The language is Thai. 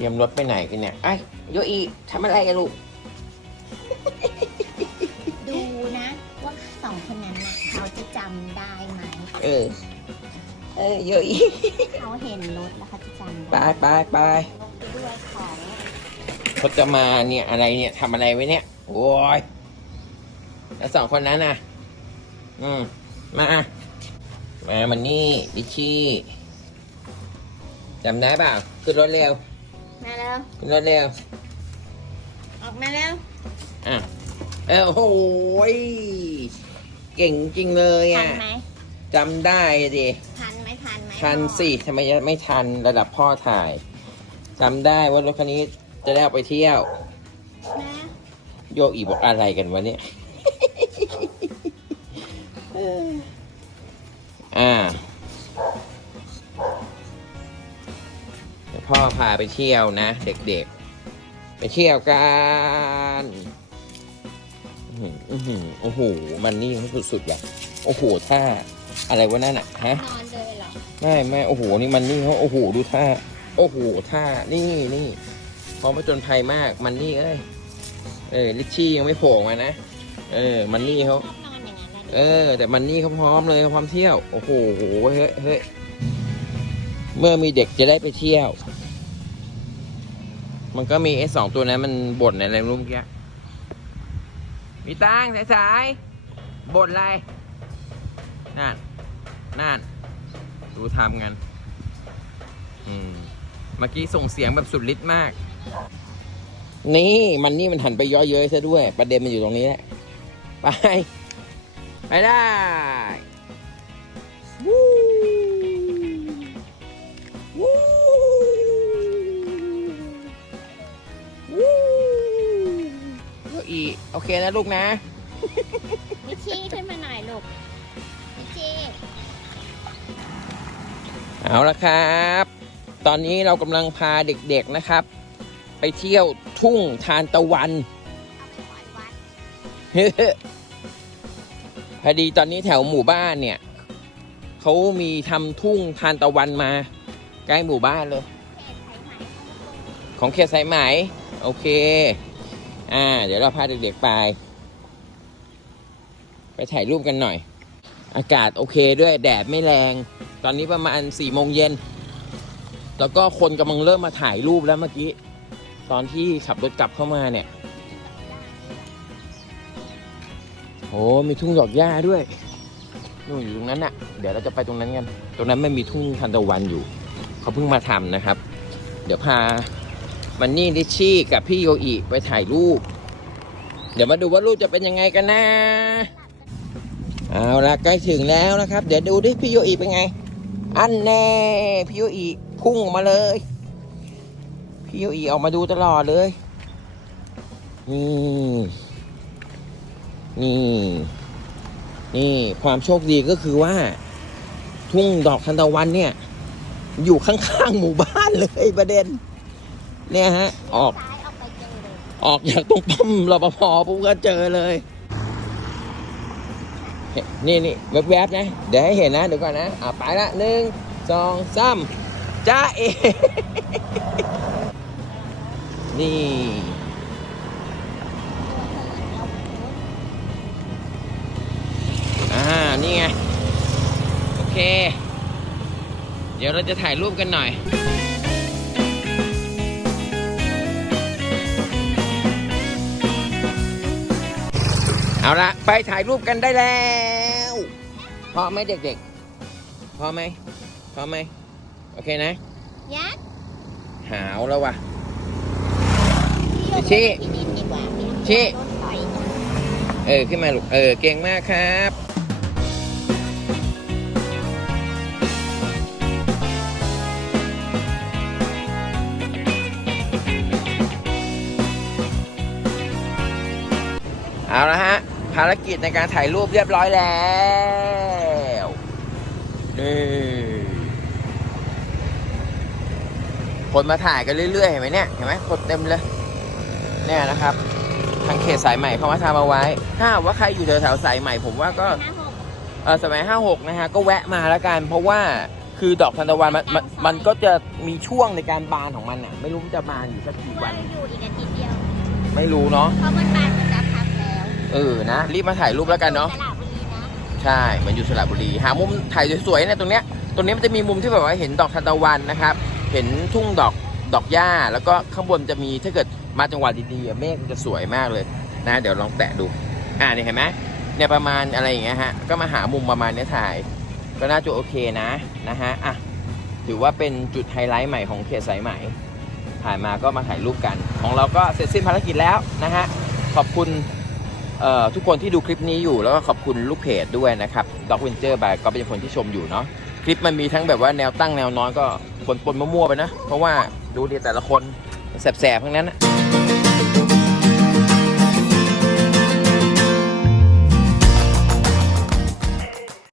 รียมรถไปไหนกันเนี่ยไอ้ยโยอีทำอะไรกันลูก ดูนะ ว่าสองคนนั้นน่ะเขาจะจำได้ไหม เออ เออโยอีเขาเห็นรถแล้วเขาจะจำไปได้ไปไปลงไปด้วยของเขาจะมาเนี่ยอะไรเนี่ยทำอะไรไว้เนี่ยโอ้ยแล้วสองคนนั้นน่ะ อืม มามามันนี่ดิชชี่จำได้เปล่าขึ้นรถเร็ว มาแล้วขึ้นรถเร็วออกมาแล้วอะเออโอ้โหยเก่งจริงเลยทัอะนไหมจำได้ดิทันไหมทันไหมทันสิทำไมจะไม่ทันระดับพ่อถ่ายจำได้ว่ารถคันนี้จะได้เอาไปเที่ยวนะโยอีบอกอะไรกันวะเนี่ย อ่าาไปเที่ยวนะ เด็กๆ ไปเที่ยวกันอื้อหืออื้อหือโอ้โห มันนี่สุดๆเลยโอ้โหท่าอะไรวะนั่นอะฮะนอนเลยเหรอไม่ไม่โอ้โหนี่มันนี่เขาโอ้โหดูท่าโอ้โหท่านี่นี่พร้อมผจญภัยมากมันนี่เอ้ยเออลิชชี่ยังไม่โผล่มานะเออ มันนี่เขาชอบนอนอย่างนั้นนะเออ แต่มันนี่เขาพร้อมเลยเขาพร้อมเที่ยว โอ้โหเฮ้ยเฮ้ยเมื่อมีเด็กจะได้ไปเที่ยว มันก็มีไอ้สองตัวนั้นมันบ่นอะไรไม่รู้เมื่อกี้มีตังสายสายๆบ่นอะไรนั่นนั่นดูทำกันอืมเมื่อกี้ส่งเสียงแบบสุดฤทธิ์มาก นี่มันนี่มันหันไปย่อเย้ยซะด้วย ประเด็นมันอยู่ตรงนี้แหละ ไป ไปได้ โยอีโอเคนะลูกนะวิชี่ขึ้นมาหน่อยลูกวิชี่เอาละครับ ตอนนี้เรากำลังพาเด็กๆนะครับ ไปเที่ยวทุ่งทานตะวันเอาไปปล่อยวัดพอดีตอนนี้แถวหมู่บ้านเนี่ยเขามีทำทุ่งทานตะวันมา ใกล้หมู่บ้านเลยเขตสายไหมของเขตสายไหม โอเค อ่า เดี๋ยวเราพาเด็กๆไป ไปถ่ายรูปกันหน่อย อากาศโอเคด้วยแดดไม่แรง ตอนนี้ประมาณสี่โมงเย็น แล้วก็คนกำลังเริ่มมาถ่ายรูปแล้วเมื่อกี้ ตอนที่ขับรถกลับเข้ามาเนี่ยโอ้มีทุ่งดอกหญ้าด้วยนู่นอยู่ตรงนั้นน่ะ เดี๋ยวเราจะไปตรงนั้นกัน ตรงนั้นไม่มีทุ่งทันตะวันอยู่ เขาเพิ่งมาทำนะครับ เดี๋ยวพา มันนี่ดิชชี่กับพี่โยอิไปถ่ายรูป เดี๋ยวมาดูว่ารูปจะเป็นยังไงกันนะ เอาละใกล้ถึงแล้วนะครับ เดี๋ยวดูดิพี่โยอิเป็นไง อันแน่พี่โยอิพุ่งออกมาเลย พี่โยอิออกมาดูตลอดเลยนี่นี่ นี่ความโชคดีก็คือว่า ทุ่งดอกทันตะวันเนี่ย อยู่ข้างๆหมู่บ้านเลยประเด็น เนี่ยฮะ ออก ออกจากตรงปั๊มรปภปุ๊บก็เจอเลย นี่นี่แวบๆนะ เดี๋ยวให้เห็นนะเดี๋ยวก่อนนะ อะไปละหนึ่งสองสามจ้าเอนี่อ่า นี่ไง โอเค เดี๋ยวเราจะถ่ายรูปกันหน่อย เอาละไปถ่ายรูปกันได้แล้วพร้อมไหมเด็กๆพร้อมไหมพร้อมไหมโอเคนะยักษ์หาวแล้ววะพี่ชี้พี่ดินดีกว่าพี่ชี้รถถอยเออขึ้นมาลูกเออเก่งมากครับารกิจในการถ่ายรูปเรียบร้อยแล้วนี่คนมาถ่ายกันเรื่อยๆ เห็นไหมเนี่ย เห็นไหมคนเต็มเลย เนี่ยนะครับ ทางเขตสายใหม่เขามาทำเอาไว้ ถ้าหากว่าใครอยู่แถวๆสายใหม่ ผมว่าก็ห้าหกเออสมัย56นะฮะ ก็แวะมาแล้วกัน เพราะว่าคือดอกทานตะวันมันมันมันก็จะมีช่วงในการบานของมันอะ ไม่รู้มันจะบานอยู่สักกี่วัวันนอยู่อีกอาทิตย์เดียว ไม่รู้เนาะ เพราะมันบาน เออนะรีบมาถ่ายรูปแล้วกันเนาะสระบุรีนะใช่มันอยู่สระบุรีหามุมถ่ายสวยๆเนี่ยตรงเนี้ยตรงนี้มันจะมีมุมที่แบบว่าเห็นดอกทานตะวันนะครับ เห็นทุ่งดอกดอกหญ้าแล้วก็ข้างบนจะมีถ้าเกิดมาจังหวะดีๆอะเมฆมันจะสวยมากเลยนะ เดี๋ยวลองแตะดู อ่านี่เห็นไหมเนี่ยประมาณอะไรอย่างเงี้ยฮะก็มาหามุมประมาณเนี้ยถ่าย ก็น่าจะโอเคนะนะฮะอะถือว่าเป็นจุดไฮไลท์ใหม่ของเขตสายไหมถ่ายมาก็มาถ่ายรูปกัน ของเราก็เสร็จสิ้นภารกิจแล้วนะฮะขอบคุณเอ่อ ทุกคนที่ดูคลิปนี้อยู่แล้วก็ขอบคุณลูกเพจด้วยนะครับด็อกเวนเจอร์บายก็เป็นคนที่ชมอยู่เนาะคลิปมันมีทั้งแบบว่าแนวตั้งแนวนอนก็ปนปนมั่วๆไปนะ เพราะว่าดูดีแต่ละคนแสบๆทั้งนั้นนะ